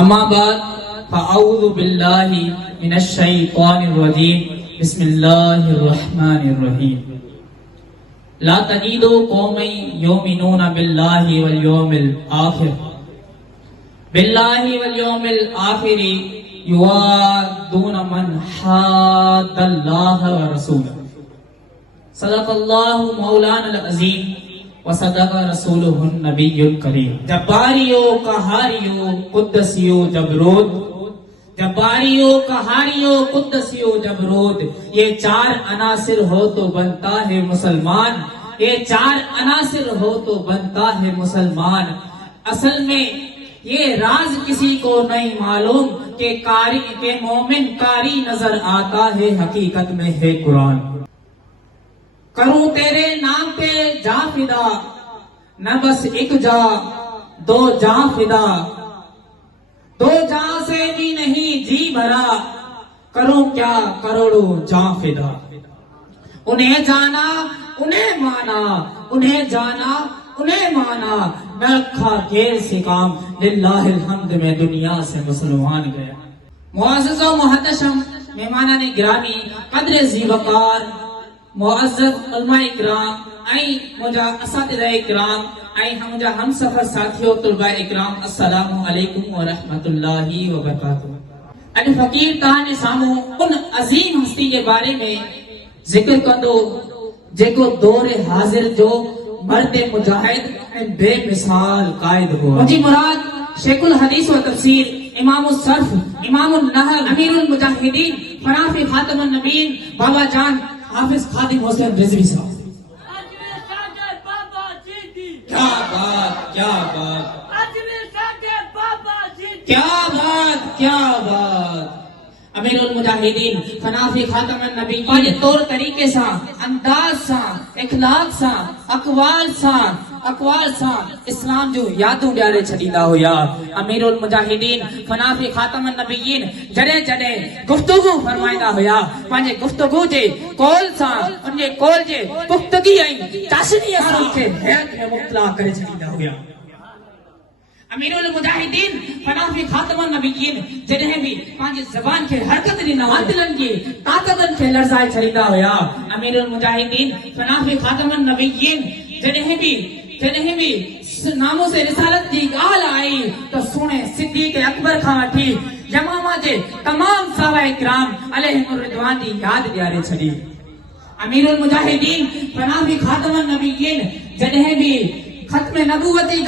اما بعد فاعوذ باللہ من الشیطان الرجیم بسم اللہ الرحمن الرحیم لا تجد قوما یؤمنون باللہ والیوم الآخر یوادون من حاد اللہ ورسولہ صدق اللہ مولانا العظیم وصدق رسولہ النبی الکریم. جباریو قہاریو قدسیو جبروت، جباریو قہاریو قدسیو جبروت، یہ چار عناصر ہو تو بنتا ہے مسلمان، یہ چار عناصر ہو تو بنتا ہے مسلمان. اصل میں یہ راز کسی کو نہیں معلوم کہ مومن کاری نظر آتا ہے، حقیقت میں ہے قرآن. کروں تیرے نام پہ جا فدا، نہ بس ایک جا دو جا فدا، دو جا سے بھی نہیں جی بھرا، کروں کیا کروڑوں جا فدا. انہیں جانا انہیں مانا، انہیں جانا انہیں مانا، نہ رکھا غیر سے کام، للہ الحمد میں دنیا سے مسلمان گیا. معزز و محتشم مہمانان گرامی، قدر ذی وقار معزز علماء اکرام، ائی مجھا اساتذہ اکرام، ائی مجھا ہم سفر ساتھیوں طلباء اکرام، السلام علیکم ورحمۃ اللہ وبرکاتہ. اج فقیر تانے سامو ان عظیم ہستی کے بارے میں ذکر کندو جیکو دور حاضر جو مرد مجاہد بے مثال قائد ہوا. مجھے مراد شیخ الحدیث و تفسیر، امام الصرف، امام النحل، امیر المجاہدین، فنافی خاتم النبیین، بابا جان حافظ خادم حسین رضوی صاحب. کیا بات کیا بات کیا بات کیا بات. امیر المجاہدین، فنافی خاتم النبی، پانچ طور طریقے سا، انداز سا، اخلاق سا، اقوال سا اسلام جو یادوں ڈیارے چھڑیدا ہویا. امیر المجاہدین، فنافی خاتم النبیین جڑے جڑے گفتگو فرمائیدا ہویا، پانچ گفتگو جے کول سا، ان جے کول جے پختگی آئی چاشنی اسلام کے حیات میں مطلع کرے چھڑیدا ہویا. امیر المجاہدین، فنافی خاتم النبیین جنہیں بھی پانچ زبان کے حرکت دی نواتلن کی طاقتن کے لرزائے چھڑیدا ہویا. امیر المجاہدین، فنافی خاتم النبیین جنہیں بھی ناموں سے رسالت دی گال آئی تو سونے صدیق اکبر کھا وٹھی یمامہ جے تمام صحابہ کرام علیہم الرضوان دی یاد دیارے چھڑی. امیر المجاہدین، فنافی خاتم النبیین جنہیں بھی ختم نبوتی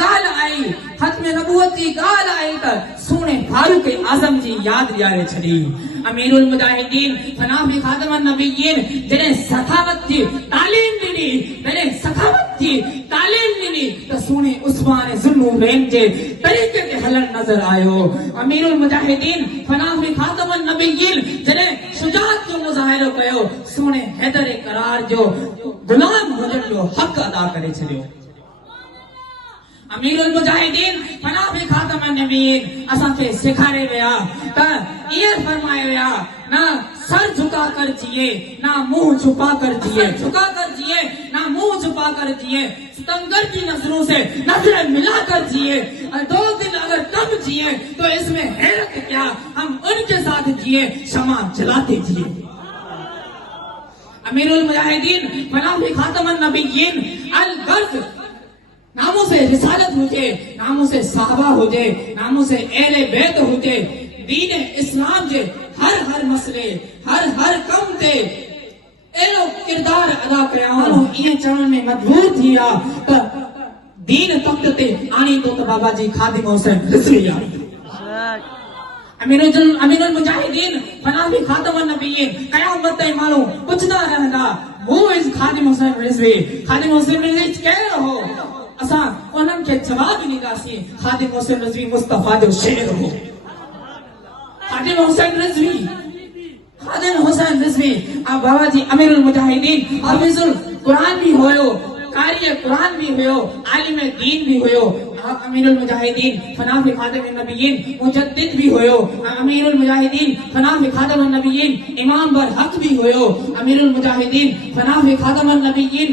گال آئی تا سونے فاروق اعظم جی یاد دیارے چھڑی. امیر المجاہدین، فنافی خاتم النبیین جنہیں سخاوت کی تعلیم دینی تو سونے عثمان ذوالنورین جے طریقے کے حلن نظر آئیو. امیر المجاہدین، فنافی خاتم النبیین جنہیں شجاعت کو مظاہرہ کیو، سونے حیدر قرار جو غلام ہوجن جو حق ادا کرے چھڑیو. امیر المجاہدین، فنافی خاتم النبیین اساں کے سکھارے ویا تا یہ فرمائے ویا، نہ سر جھکا کر جیے نہ منہ چھپا کر جیے، نہ منہ چھپا کر جیے، ستمگر کی نظروں سے نظریں ملا کر جیے. دو دن اگر کم جیے تو اس میں حیرت کیا، ہم ان کے ساتھ جیے، شمع جلاتے جیے. امیر المجاہدین، فنافی خاتم النبیین الغرض ناموں سے رسالت ہوجے، ناموں سے صحابہ ہوجے، ناموں سے اہل بیت ہوجے، دین اسلام جے ہر مسئلے ہر کم تے ایلو کردار ادا کریاں. یہ چڑھن میں مجبور تھیا تا دین تخت تے آنی تو بابا جی خادم حسین رضوی آئی. امیر المجاہدین، فنافی خاتم النبیین قیامت تے مالو پوچھدا رہندا، وہ اس خادم حسین رضوی کہہ رہو، اساں انہاں کے جواب نہیں داسی، خادم حسین رضوی مصطفیٰ جو شعر ہو. خادم حسین رضوی بابا جی امیر المجاہدین حافظ القرآن بھی ہوئے، قاری قرآن بھی ہوئے، عالم دین بھی ہوئے. امیر المجاہدین، فنافی خاتم النبیین مجدد بھی ہوئے. امیر المجاہدین، فنافی خاتم النبیین امام برحق بھی ہوئے. امیر المجاہدین، فنافی خاتم النبیین